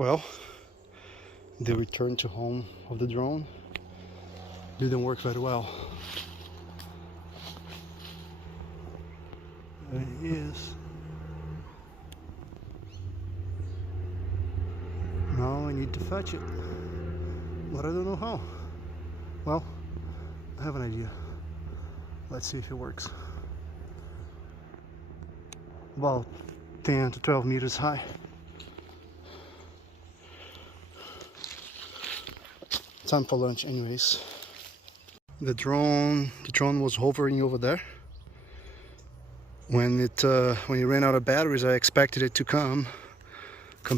Well, the return to home of the drone didn't work very well. There he is. Now I need to fetch it, but I don't know how. Well, I have an idea. Let's see if it works. About 10 to 12 meters high. Time for lunch anyways. The drone was hovering over there. When it ran out of batteries, I expected it to come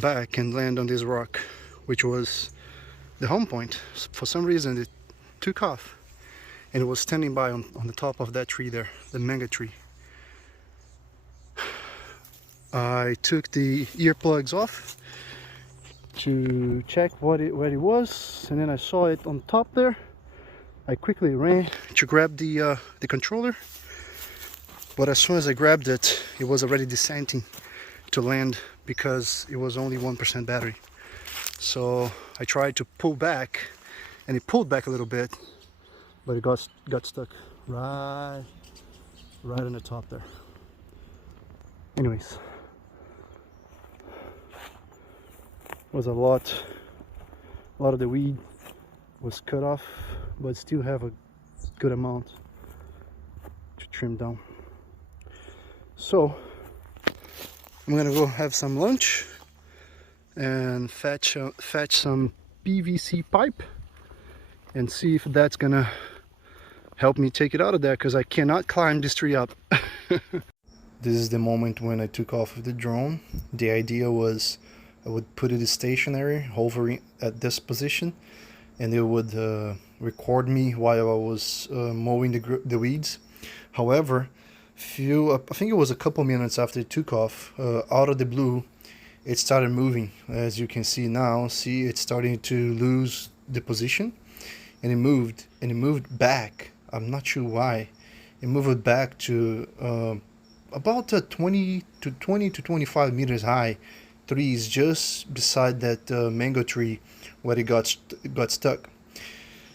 back and land on this rock, which was the home point. For some reason it took off and it was standing by on the top of that tree there, the manga tree. I took the earplugs off to check where it was, and then I saw it on top there. I quickly ran to grab the controller, but as soon as I grabbed it, it was already descending to land because it was only 1% battery. So I tried to pull back, and it pulled back a little bit, but it got stuck right on the top there. Anyways, was a lot of the weed was cut off, but still have a good amount to trim down. So I'm gonna go have some lunch and fetch some PVC pipe and see if that's gonna help me take it out of there, because I cannot climb this tree up. This is the moment when I took off with the drone. The idea was I would put it stationary, hovering at this position, and it would record me while I was mowing the weeds. However, I think it was a couple minutes after it took off, out of the blue, it started moving. As you can see now, it's starting to lose the position, and it moved back. I'm not sure why. It moved back to about 20 to 25 meters high trees just beside that mango tree where it got stuck,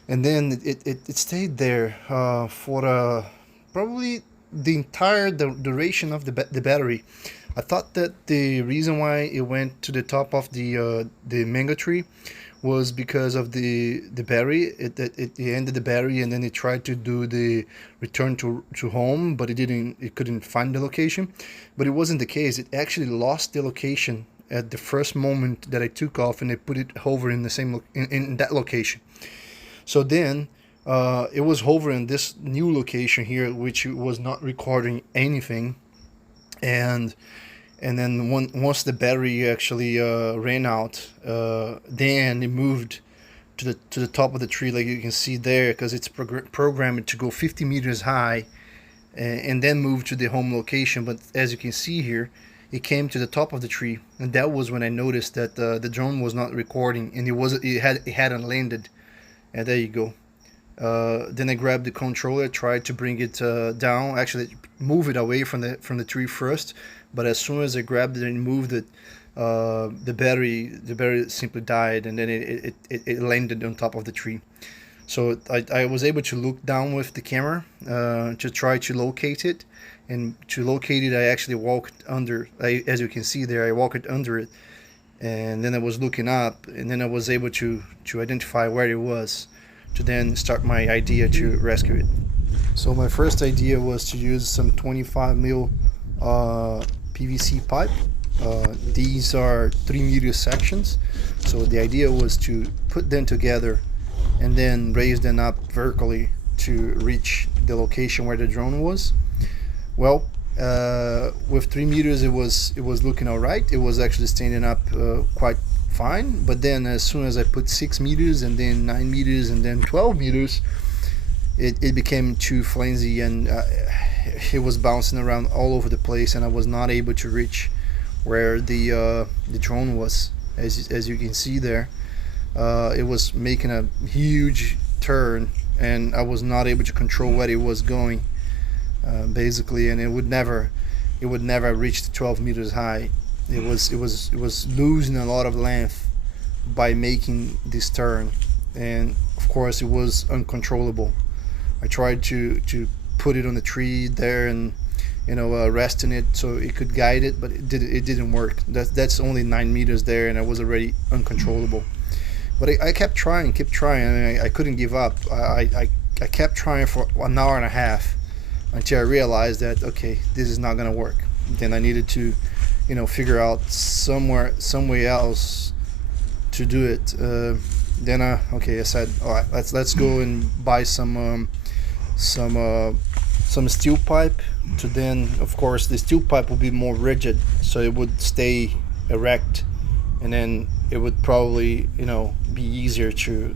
and then it stayed there for probably the entire duration of the battery. I thought that the reason why it went to the top of the mango tree was because of the battery. It ended the battery, and then it tried to do the return to home, but it couldn't find the location. But it wasn't the case. It actually lost the location at the first moment that I took off, and I put it hover in the same in that location. So then it was hovering this new location here, which was not recording anything, and then once the battery actually ran out, then it moved to the top of the tree, like you can see there, because it's programmed to go 50 meters high and then move to the home location. But as you can see here, it came to the top of the tree, and that was when I noticed that the drone was not recording, and it hadn't landed. And there you go. Then I grabbed the controller, tried to bring it down, actually move it away from the tree first, but as soon as I grabbed it and moved it, the battery simply died, and then it landed on top of the tree. So I was able to look down with the camera to try to locate it, and to locate it I actually walked under. As you can see there, I walked under it, and then I was looking up, and then I was able to identify where it was, to then start my idea to rescue it. So my first idea was to use some 25 mil PVC pipe. These are 3 meter sections, so the idea was to put them together and then raise them up vertically to reach the location where the drone was. Well, with 3 meters it was looking all right. It was actually standing up quite fine, but then as soon as I put 6 meters and then 9 meters and then 12 meters, it became too flimsy, and it was bouncing around all over the place, and I was not able to reach where the drone was. As you can see there, it was making a huge turn, and I was not able to control where it was going, basically, and it would never reach the 12 meters high. It was losing a lot of length by making this turn, and of course it was uncontrollable. I tried to put it on the tree there and resting it so it could guide it, but it didn't work. That's only 9 meters there, and I was already uncontrollable. But I kept trying. I couldn't give up. I kept trying for an hour and a half until I realized that, okay, this is not gonna work. Then I needed to figure out some way else to do it. Then okay, I said, all right, let's go and buy some steel pipe. To then, of course, the steel pipe will be more rigid, so it would stay erect, and then it would probably be easier to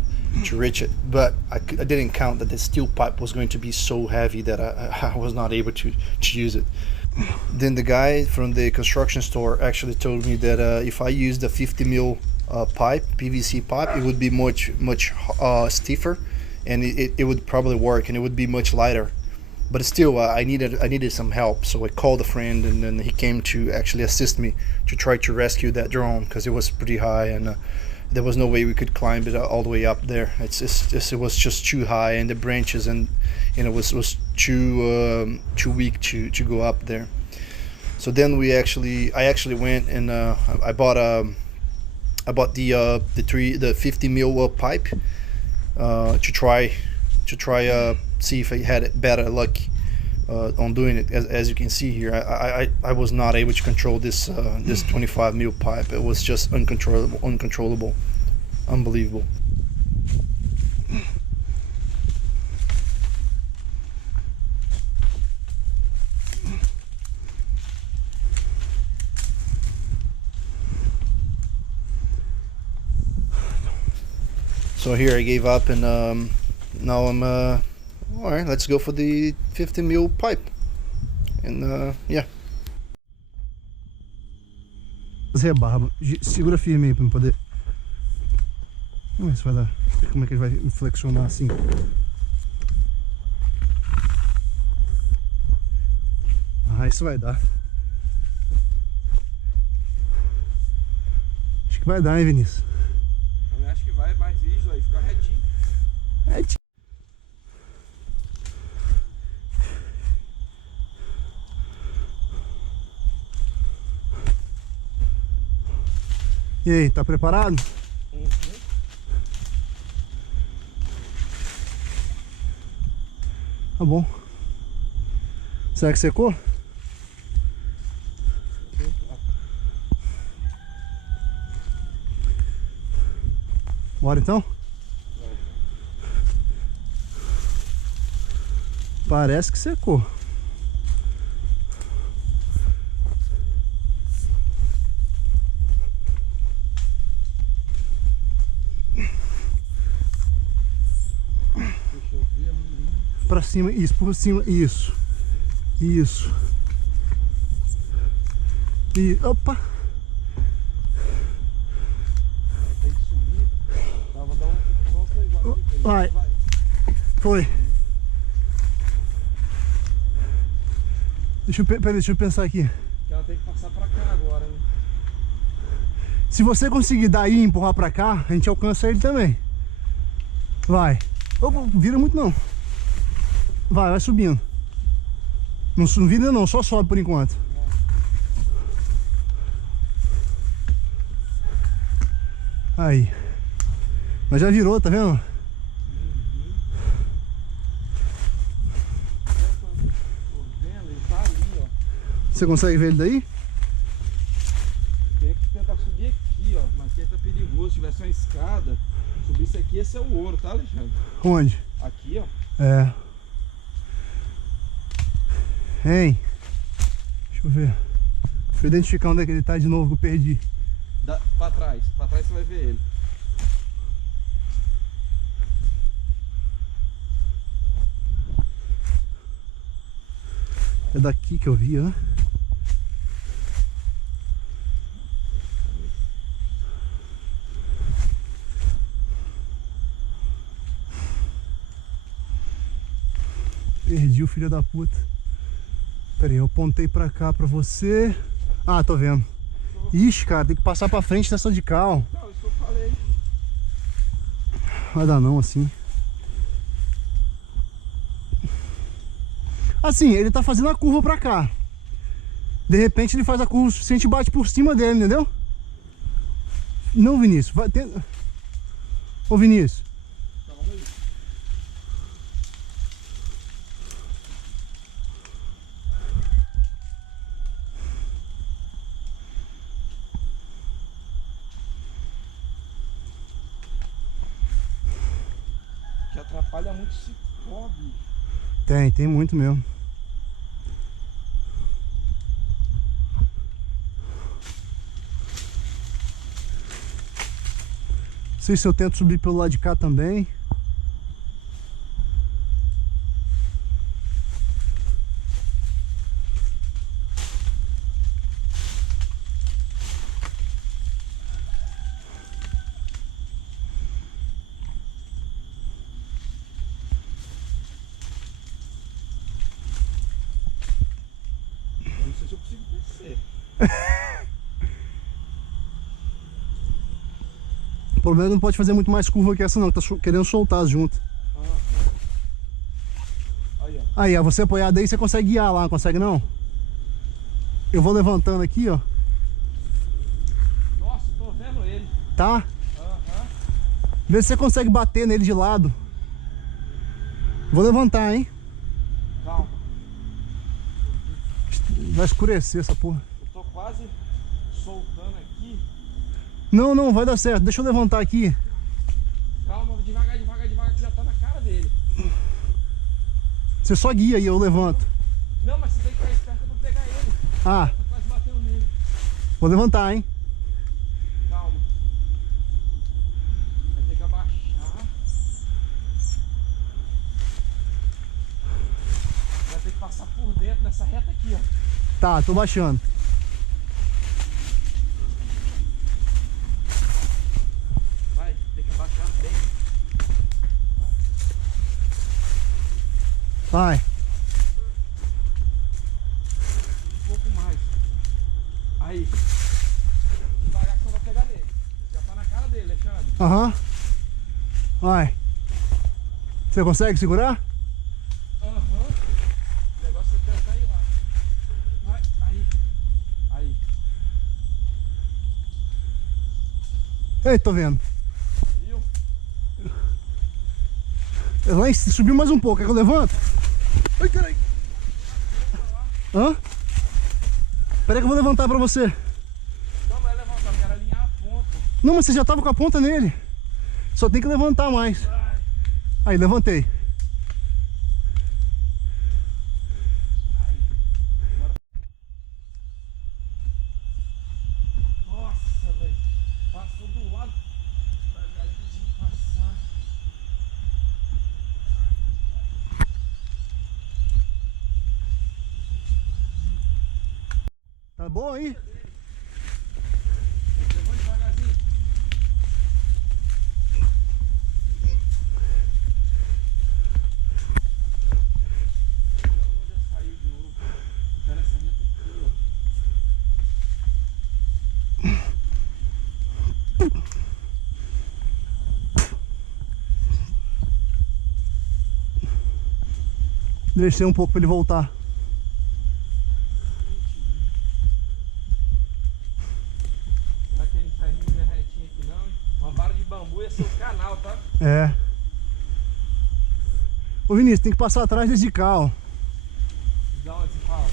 reach it. But I didn't count that the steel pipe was going to be so heavy that I was not able to use it. Then the guy from the construction store actually told me that if I used the 50 mil pipe, PVC pipe, it would be much stiffer, and it would probably work, and it would be much lighter. But still, I needed some help, so I called a friend, and then he came to actually assist me to try to rescue that drone, because it was pretty high, and there was no way we could climb it all the way up there. It was just too high, and the branches and was too weak to go up there. So then I actually went and I bought the 50 mil pipe to try see if I had better luck on doing it. As you can see here, I was not able to control this 25 mil pipe. It was just uncontrollable, unbelievable. So here I gave up, and now I'm all right, let's go for the 50 mil pipe, and yeah. Rebarba, segura firme aí pra eu poder. Vamos ver se vai dar. Como é que ele vai flexionar assim? Ah, isso vai dar. Acho que vai dar, hein, Vinícius? Eu acho que vai mais rígido aí, ficar retinho. Retinho. E aí, tá preparado? Uhum. Tá bom. Será que secou? Bora então? Parece que secou. Pra cima, isso, por cima, isso. Isso. E opa! Tem que subir. Vou dar um empurrão pra igual. Vai. Foi. Deixa eu pensar aqui. Ela tem que passar pra cá agora, né? Se você conseguir daí e empurrar pra cá, a gente alcança ele também. Vai. Opa, vira muito não. Vai subindo. Não vira não, só sobe por enquanto. Aí. Mas já virou, tá vendo? Você consegue ver ele daí? Tem que tentar subir aqui, ó. Mas aqui tá perigoso. Se tivesse uma escada, subir isso aqui, esse é o ouro, tá, Alexandre? Onde? Aqui, ó. É. Hein? Deixa eu ver. Deixa eu identificar onde é que ele tá de novo, que eu perdi. Pra trás você vai ver ele. É daqui que eu vi, né? Perdi o filho da puta. Pera aí, eu apontei pra cá pra você. Ah, tô vendo. Ixi, cara, tem que passar pra frente dessa de carro. Não, isso que eu falei. Vai dar não assim. Assim, ele tá fazendo a curva pra cá. De repente ele faz a curva suficiente e bate por cima dele, entendeu? Não, Vinícius. Vai ter... Ô, Vinícius. Calma aí. Que atrapalha muito esse ciclo, bicho. Tem muito mesmo. Não sei se eu tento subir pelo lado de cá também. Eu não sei se eu consigo descer. O problema é que não pode fazer muito mais curva que essa não, tá querendo soltar as juntas. Aí, ó. Aí, ó, você apoiado aí, você consegue guiar lá, não consegue não? Eu vou levantando aqui, ó. Nossa, tô vendo ele. Tá? Aham. Vê se você consegue bater nele de lado. Vou levantar, hein? Calma. Vai escurecer essa porra. Eu tô quase soltando aqui. Não, não, vai dar certo. Deixa eu levantar aqui. Calma, devagar, devagar, devagar, que já tá na cara dele. Você só guia aí, eu levanto. Não, mas você tem que ficar esperto pra pegar ele. Ah, Tá quase batendo nele. vou levantar, hein? Calma. Vai ter que abaixar. Vai ter que passar por dentro dessa reta aqui, ó. Tá, tô baixando. Vai, tem que abaixar bem. Vai. Um pouco mais. Aí. Devagar que eu vou pegar nele. Já tá na cara dele, Alexandre. Aham. Vai. Você consegue segurar? Aham. O negócio é tentar ir lá. Vai, aí. Aí. Ei, tô vendo. Viu? Lá em cima, subiu mais um pouco. Quer que eu levanto? Ai, caralho. Hã? Pera aí que eu vou levantar pra você. Não vai levantar, eu quero alinhar a ponta. Não, mas você já tava com a ponta nele. Só tem que levantar mais. Vai. Aí, levantei. Nossa, velho. Passou do lado da galera de passar. Tá bom aí? Eu vou devagarzinho. Não, já saiu de novo. Eu quero essa reta aqui, ó. Deixei um pouco pra ele voltar. Aquele ferrinho meio retinho aqui não, hein? Uma vara de bambu ia ser o canal, tá? É. Ô Vinícius, tem que passar atrás desse carro. Da onde você fala?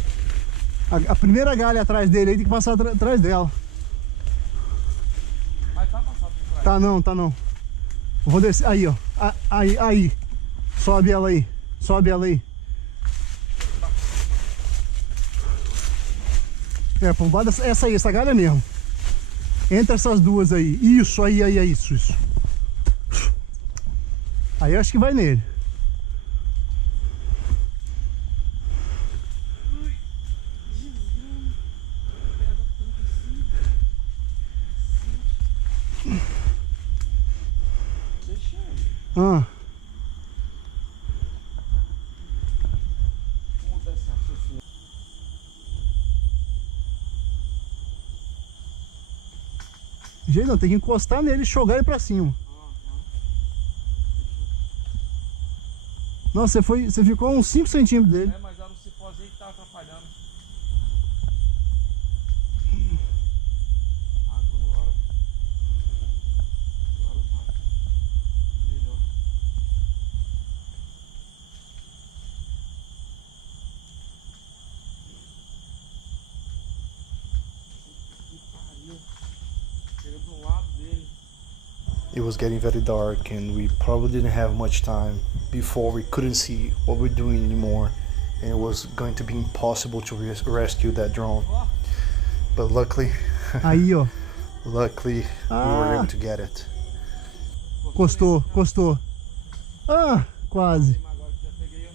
A primeira galha atrás dele aí tem que passar atrás dela. Mas tá passado por trás. Tá não, tá não. Eu vou descer. Aí, ó. Aí. Sobe ela aí. Sobe ela aí. É, por lado essa aí, essa galha mesmo. Entre essas duas aí. Isso, aí, isso. Aí eu acho que vai nele. Deixa eu. Ah. Vamos mudar esse raciocínio. Jeito não, tem que encostar nele e jogar ele pra cima. Nossa, você ficou a uns 5 centímetros dele. É, mas era o cipózinho que tava atrapalhando. Agora vai. Melhor. Que pariu. Chega do lado dele. It was getting very dark and we probably didn't have much time before we couldn't see what we're doing anymore, and it was going to be impossible to rescue that drone. But luckily, Aí, ó. luckily we were able to get it. Costou. Ah, quase. Agora que já peguei, ó.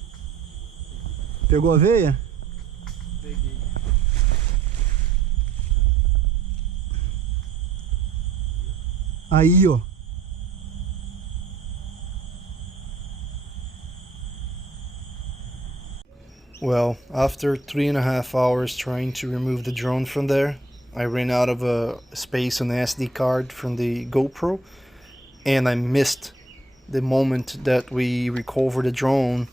Pegou a veia? Peguei. Aí, ó. Well, after 3.5 hours trying to remove the drone from there, I ran out of space on the SD card from the GoPro, and I missed the moment that we recovered the drone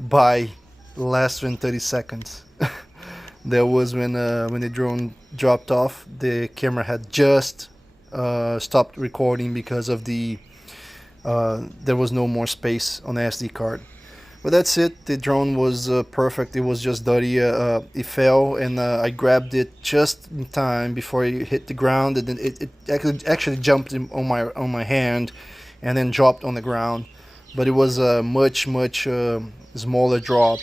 by less than 30 seconds. That was when the drone dropped off. The camera had just stopped recording because of there was no more space on the SD card. But that's it. The drone was perfect. It was just dirty. It fell, and I grabbed it just in time before it hit the ground, and then it actually jumped on my hand, and then dropped on the ground. But it was a much smaller drop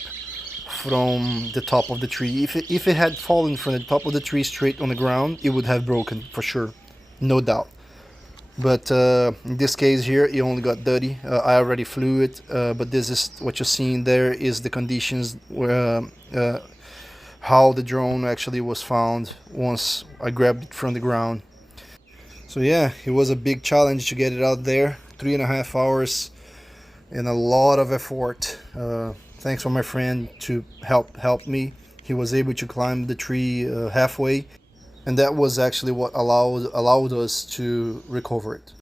from the top of the tree. If it had fallen from the top of the tree straight on the ground, it would have broken for sure, no doubt. But in this case here, it only got dirty. I already flew it, but this is what you're seeing there is the conditions where how the drone actually was found once I grabbed it from the ground. So yeah, it was a big challenge to get it out there. 3.5 hours and a lot of effort. Thanks for my friend to help me. He was able to climb the tree halfway, and that was actually what allowed us to recover it.